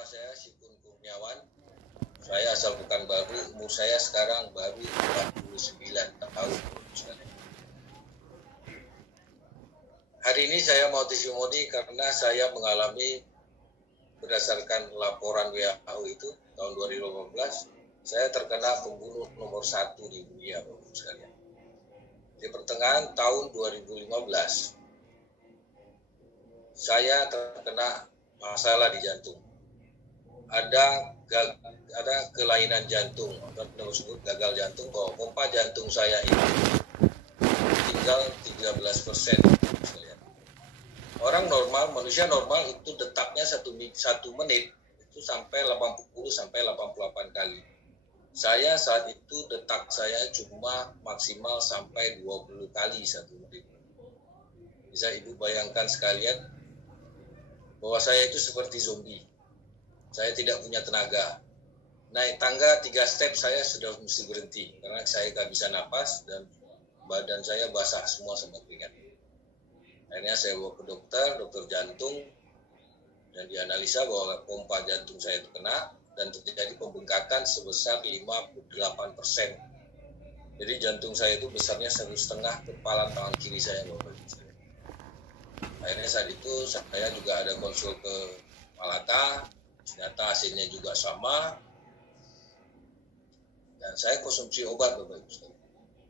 Nama saya Sipun Kurniawan. Saya asal Pekanbaru. Umur saya sekarang baru 49 tahun. Hari ini saya mau testimoni karena saya mengalami berdasarkan laporan WHO itu tahun 2018, saya terkena pembunuh nomor 1 di dunia, Bapak sekalian. Di pertengahan tahun 2015, saya terkena masalah di jantung. Ada kelainan jantung, atau disebut gagal jantung, bahwa pompa jantung saya itu tinggal 13%. Orang normal, manusia normal itu detaknya 1 menit itu sampai 80-88 kali. Saya saat itu detak saya cuma maksimal sampai 20 kali 1 menit. Bisa Ibu bayangkan sekalian bahwa saya itu seperti zombie. Saya tidak punya tenaga. Naik tangga 3 step saya sudah mesti berhenti karena saya nggak bisa napas dan badan saya basah semua sama keringat. Akhirnya saya bawa ke dokter jantung, dan dianalisa bahwa pompa jantung saya terkena dan terjadi pembengkakan sebesar 58%. Jadi jantung saya itu besarnya 1,5 kepalan tangan kiri saya, Bapak. Akhirnya saat itu saya juga ada konsul ke Malata, ternyata hasilnya juga sama, dan saya konsumsi obat, Bapak Ibu.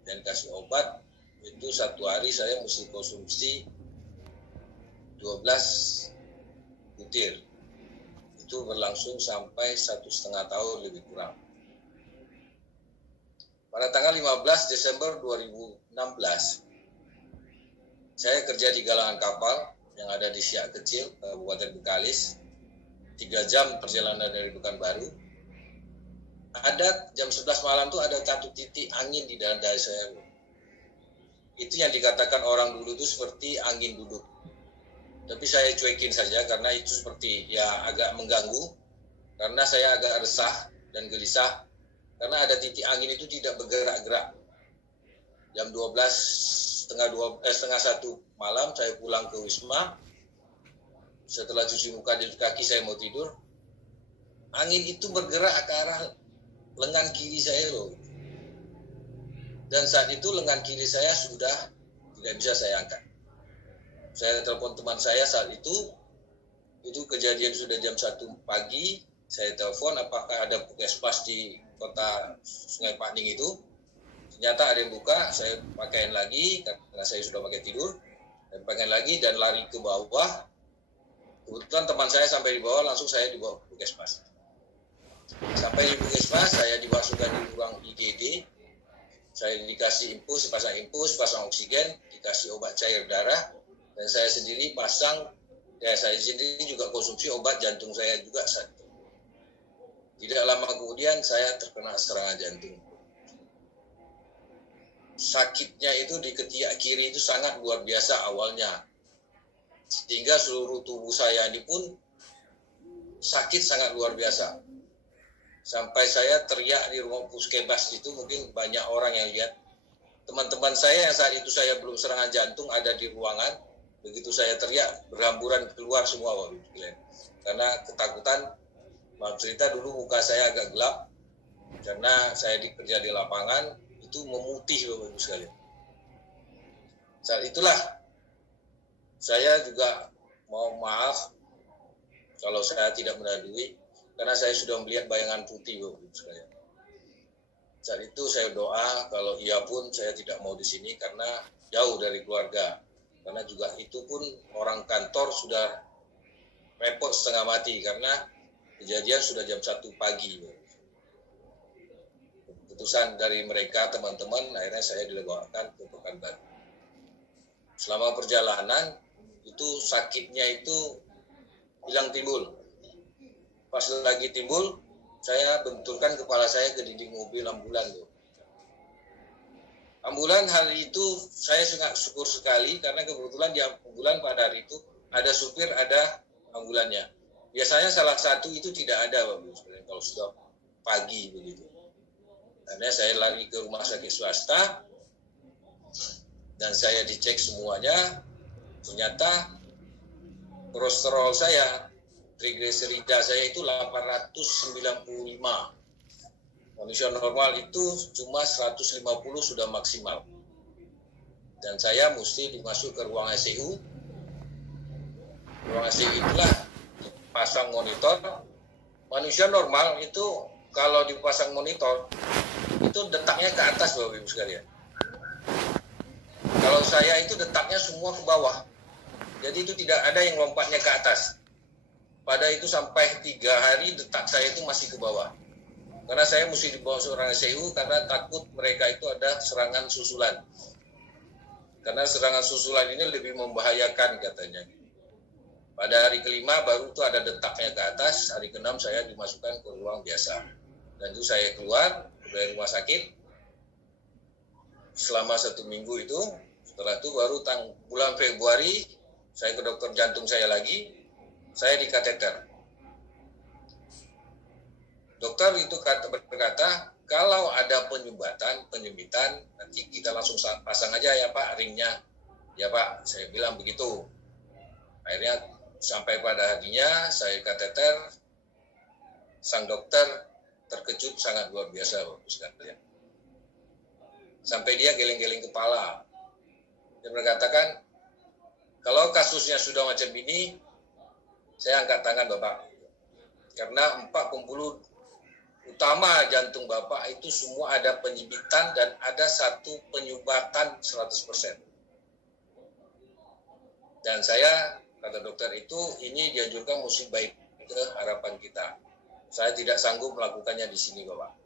Dan kasih obat itu 1 hari saya mesti konsumsi 12 butir. Itu berlangsung sampai 1,5 tahun lebih kurang. Pada tanggal 15 Desember 2016, saya kerja di galangan kapal yang ada di Siak Kecil, Kabupaten Bekalis. 3 jam perjalanan dari Pekanbaru. Ada jam 11 malam tuh ada 1 titik angin di dalam dada saya. Itu yang dikatakan orang dulu itu seperti angin duduk. Tapi saya cuekin saja karena itu seperti ya agak mengganggu, karena saya agak resah dan gelisah karena ada titik angin itu tidak bergerak-gerak. Jam 12, setengah 1 malam saya pulang ke Wisma. Setelah cuci muka dan kaki saya mau tidur, angin itu bergerak ke arah lengan kiri saya loh. Dan saat itu lengan kiri saya sudah tidak bisa saya angkat. Saya telepon teman saya saat itu kejadian sudah jam 1 pagi, saya telepon apakah ada puskesmas di kota Sungai Paning itu. Ternyata ada yang buka, saya pakaian lagi karena saya sudah pakai tidur, dan pakaian lagi dan lari ke bawah. Kebetulan teman saya sampai di bawah, langsung saya dibawa ke puskesmas. Sampai di puskesmas, saya dimasukkan di ruang IGD. Saya dikasih infus, pasang oksigen, dikasih obat cair darah, dan saya sendiri saya sendiri juga konsumsi obat jantung saya juga saat itu. Tidak lama kemudian saya terkena serangan jantung. Sakitnya itu di ketiak kiri itu sangat luar biasa awalnya. Sehingga seluruh tubuh saya ini pun sakit sangat luar biasa. Sampai saya teriak di rumah puskesmas itu, mungkin banyak orang yang lihat. Teman-teman saya yang saat itu saya belum serangan jantung ada di ruangan. Begitu saya teriak, berhamburan keluar semua, Bapak Ibu. Karena ketakutan, maaf cerita dulu muka saya agak gelap. Karena saya kerja di lapangan, itu memutih, Bapak Ibu sekalian. Saat itulah, saya juga mau maaf kalau saya tidak menadui, karena saya sudah melihat bayangan putih, Bapak Ibu sekalian. Saat itu saya doa, kalau iya pun saya tidak mau di sini karena jauh dari keluarga. Karena juga itu pun orang kantor sudah repot setengah mati karena kejadian sudah jam 1 pagi. Keputusan dari mereka, teman-teman, akhirnya saya dibawakan ke Pekanbaru. Selama perjalanan, itu sakitnya itu hilang timbul. Pas lagi timbul, saya benturkan kepala saya ke dinding mobil ambulan. Ambulan hari itu saya sangat syukur sekali karena kebetulan di ambulan pada hari itu ada supir, ada ambulannya. Biasanya salah satu itu tidak ada, Bapak, kalau sudah pagi begitu. Karena saya lari ke rumah sakit swasta dan saya dicek semuanya, ternyata kolesterol saya trigliserida saya itu 895. Manusia normal itu cuma 150 sudah maksimal. Dan saya mesti dimasuk ke ruang ICU. Ruang ICU itulah dipasang monitor. Manusia normal itu kalau dipasang monitor, itu detaknya ke atas, Bapak Ibu sekalian. Kalau saya itu detaknya semua ke bawah. Jadi itu tidak ada yang lompatnya ke atas. Pada itu sampai 3 hari detak saya itu masih ke bawah. Karena saya mesti dibawa seorang ICU karena takut mereka itu ada serangan susulan. Karena serangan susulan ini lebih membahayakan katanya. Pada hari kelima baru itu ada detaknya ke atas, hari ke-6 saya dimasukkan ke ruang biasa. Dan itu saya keluar dari rumah sakit selama 1 minggu itu. Setelah itu baru bulan Februari saya ke dokter jantung saya lagi, saya di kateter. Dokter itu berkata, kalau ada penyempitan, nanti kita langsung pasang aja ya Pak ringnya. Ya Pak, saya bilang begitu. Akhirnya sampai pada harinya saya kateter, sang dokter terkejut sangat luar biasa Bapak sekalian. Sampai dia geleng-geleng kepala. Dia berkatakan, kalau kasusnya sudah macam ini, saya angkat tangan Bapak. Karena 4 pembuluh utama jantung Bapak itu semua ada penyempitan dan ada satu penyumbatan 100%. Dan saya, kata dokter itu, ini dianjurkan mesti baik ke harapan kita. Saya tidak sanggup melakukannya di sini Bapak.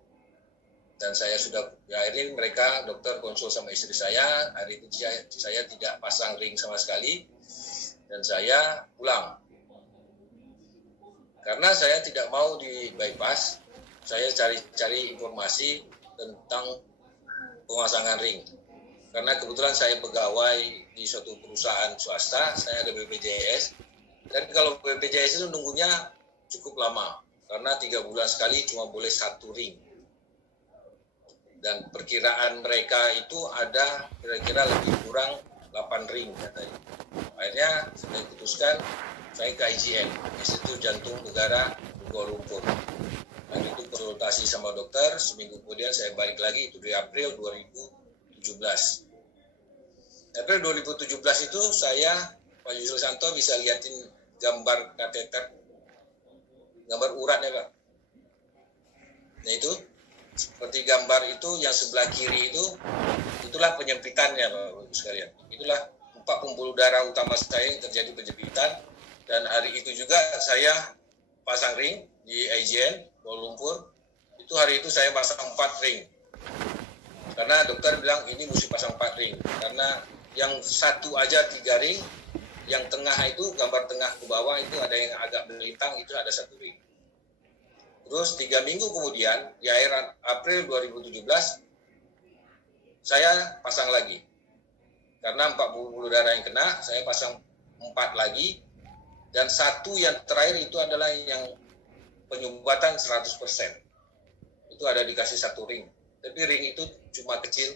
Dan saya sudah, ya akhirnya mereka, dokter konsul sama istri saya, hari itu saya tidak pasang ring sama sekali, dan saya pulang. Karena saya tidak mau di bypass, saya cari informasi tentang pemasangan ring. Karena kebetulan saya pegawai di suatu perusahaan swasta, saya ada BPJS. Dan kalau BPJS itu nunggunya cukup lama, karena 3 bulan sekali cuma boleh 1 ring. Dan perkiraan mereka itu ada kira-kira lebih kurang 8 ring katanya. Akhirnya saya putuskan, saya ke IJN, Institut Jantung Negara Kuala Lumpur. Dan itu konsultasi sama dokter, seminggu kemudian saya balik lagi, itu di April 2017. April 2017 itu saya, Pak Yusril Santo bisa liatin gambar kateter, gambar uratnya Pak. Nah itu, seperti gambar itu yang sebelah kiri itu, itulah penyempitannya Bapak Ibu sekalian. Itulah 4 pembuluh darah utama saya yang terjadi penyempitan, dan hari itu juga saya pasang ring di IJN Kuala Lumpur. Itu hari itu saya pasang 4 ring. Karena dokter bilang ini mesti pasang 4 ring. Karena yang satu aja 3 ring, yang tengah itu, gambar tengah ke bawah itu ada yang agak melintang, itu ada 1 ring. Terus 3 minggu kemudian, di akhir April 2017, saya pasang lagi. Karena 4 pembuluh darah yang kena, saya pasang 4 lagi. Dan 1 yang terakhir itu adalah yang penyumbatan 100%. Itu ada dikasih 1 ring. Tapi ring itu cuma kecil.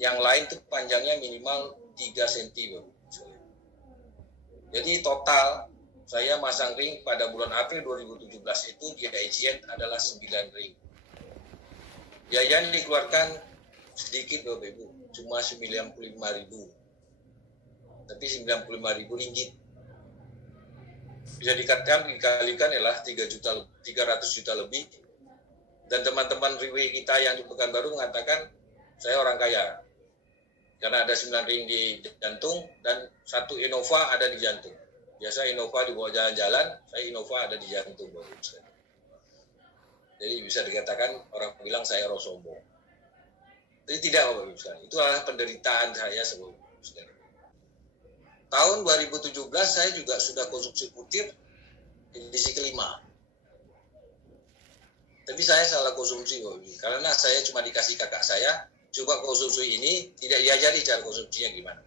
Yang lain itu panjangnya minimal 3 cm. Jadi total saya masang ring pada bulan April 2017 itu di IJN adalah 9 ring. Biaya yang dikeluarkan sedikit Bapak Ibu, cuma 95.000. Tapi 95.000 ringgit. Bisa dikalikan ialah 300 juta lebih. Dan teman-teman Riwe kita yang di Pekanbaru mengatakan saya orang kaya. Karena ada 9 ring di jantung dan 1 Innova ada di jantung. Biasa Innova dibawa jalan-jalan, saya Innova ada di jantung. Jadi bisa dikatakan orang bilang saya orang sombong. Jadi tidak Bapak Ibu sekalian. Itu adalah penderitaan saya sebelum sekalian. Tahun 2017 saya juga sudah konsumsi putir edisi kelima. Tapi saya salah konsumsi Bapak Ibu. Karena saya cuma dikasih kakak saya, coba konsumsi ini, tidak diajari cara konsumsinya gimana.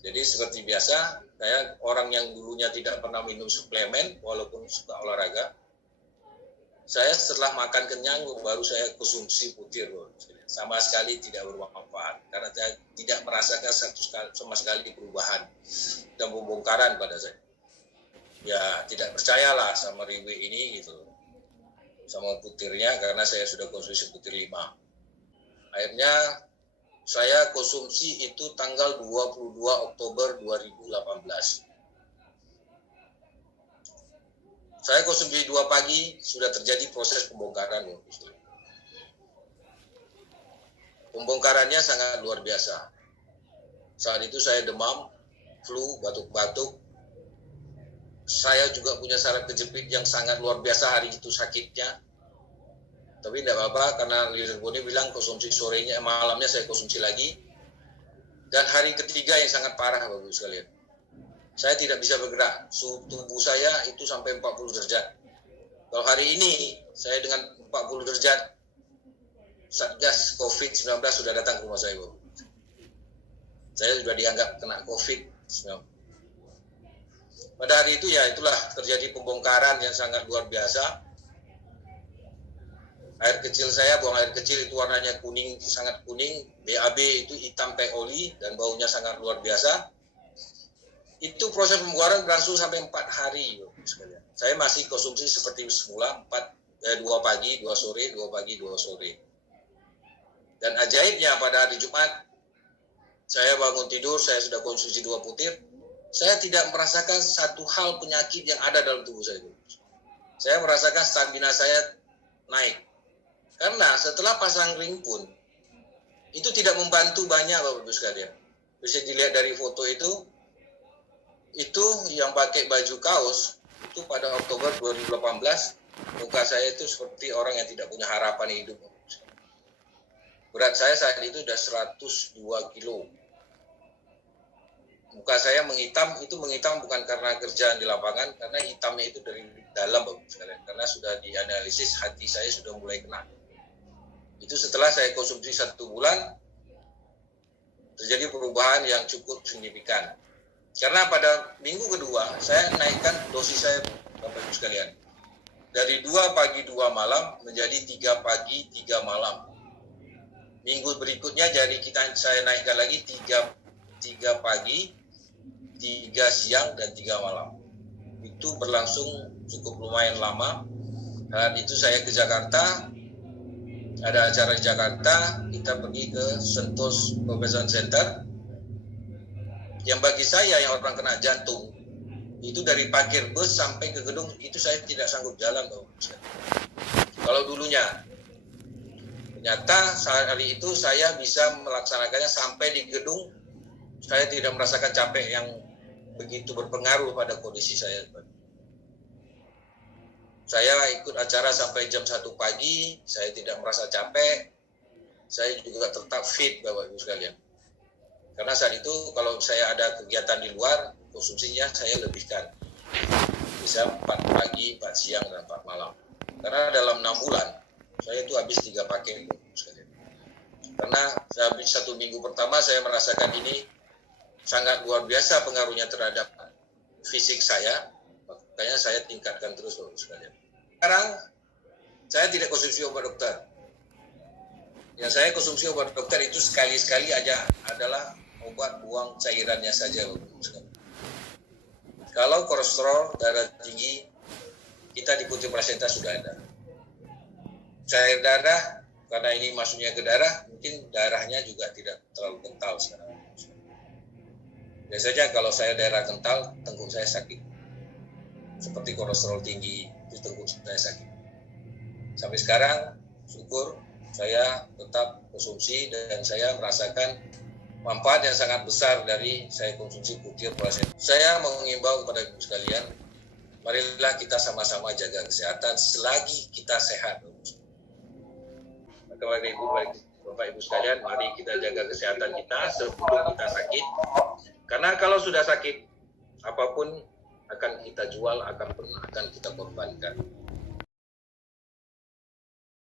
Jadi seperti biasa, saya orang yang dulunya tidak pernah minum suplemen, walaupun suka olahraga, saya setelah makan kenyang baru saya konsumsi putir. Sama sekali tidak bermanfaat, karena saya tidak merasakan sama sekali perubahan dan pembongkaran pada saya. ya tidak percayalah sama Riwe ini gitu, sama putirnya, karena saya sudah konsumsi putir 5. Akhirnya saya konsumsi itu tanggal 22 Oktober 2018. Saya konsumsi 2 pagi, sudah terjadi proses pembongkaran. Pembongkarannya sangat luar biasa. Saat itu saya demam, flu, batuk-batuk. Saya juga punya saraf kejepit yang sangat luar biasa hari itu sakitnya. Tapi tidak apa-apa, karena leader body bilang konsumsi sorenya, malamnya saya konsumsi lagi. Dan hari ketiga yang sangat parah, Bapak Ibu sekalian. Saya tidak bisa bergerak, suhu tubuh saya itu sampai 40 derajat. Kalau hari ini, saya dengan 40 derajat, Satgas COVID-19 sudah datang ke rumah saya, Bapak. Saya sudah dianggap kena COVID-19. Pada hari itu ya itulah terjadi pembongkaran yang sangat luar biasa. Air kecil saya, buang air kecil itu warnanya kuning, sangat kuning. BAB itu hitam teh oli dan baunya sangat luar biasa. Itu proses pembongkaran berlangsung sampai 4 hari. Saya masih konsumsi seperti semula, 2 pagi, 2 sore, 2 pagi, 2 sore. Dan ajaibnya pada hari Jumat, saya bangun tidur, saya sudah konsumsi 2 butir. Saya tidak merasakan satu hal penyakit yang ada dalam tubuh saya. Saya merasakan stamina saya naik. Karena setelah pasang ring pun, itu tidak membantu banyak, Bapak Ibu sekalian. Bisa dilihat dari foto itu yang pakai baju kaos, itu pada Oktober 2018, muka saya itu seperti orang yang tidak punya harapan hidup. Berat saya saat itu sudah 102 kilo. Muka saya menghitam, itu menghitam bukan karena kerjaan di lapangan, karena hitamnya itu dari dalam, Bapak Ibu sekalian. Karena sudah dianalisis, hati saya sudah mulai kena. Itu setelah saya konsumsi 1 bulan, terjadi perubahan yang cukup signifikan. Karena pada minggu kedua, saya naikkan dosis saya, Bapak Ibu sekalian. Dari 2 pagi 2 malam menjadi 3 pagi 3 malam. Minggu berikutnya saya naikkan lagi 3 pagi, 3 siang, dan 3 malam. Itu berlangsung cukup lumayan lama. Dan itu saya ke Jakarta, ada acara di Jakarta, kita pergi ke Sentos Obesity Center. Yang bagi saya yang orang kena jantung, itu dari parkir bus sampai ke gedung, itu saya tidak sanggup jalan, Bapak. Kalau dulunya, ternyata saat hari itu saya bisa melaksanakannya sampai di gedung, saya tidak merasakan capek yang begitu berpengaruh pada kondisi saya. Saya ikut acara sampai jam 1 pagi, saya tidak merasa capek, saya juga tetap fit, Bapak Ibu sekalian. Karena saat itu kalau saya ada kegiatan di luar, konsumsinya saya lebihkan. Bisa 4 pagi, 4 siang, dan 4 malam. Karena dalam 6 bulan, saya itu habis 3 paket. Karena habis 1 minggu pertama saya merasakan ini sangat luar biasa pengaruhnya terhadap fisik saya. Makanya saya tingkatkan terus, Bapak sekalian. Sekarang, saya tidak konsumsi obat dokter. Yang saya konsumsi obat dokter itu sekali-sekali aja adalah obat buang cairannya saja. Kalau kolesterol, darah tinggi, kita di putih plasenta sudah ada. Cair darah, karena ini masuknya ke darah, mungkin darahnya juga tidak terlalu kental sekarang. Biasanya kalau saya daerah kental, tengguk saya sakit. Seperti kolesterol tinggi, itu tengguk saya sakit. Sampai sekarang, syukur, saya tetap konsumsi dan saya merasakan manfaat yang sangat besar dari saya konsumsi putir plasenta. Saya mengimbau kepada ibu sekalian, marilah kita sama-sama jaga kesehatan selagi kita sehat. Maka Bapak Ibu sekalian, mari kita jaga kesehatan kita sebelum kita sakit. Karena kalau sudah sakit, apapun akan kita jual, akan kita korbankan.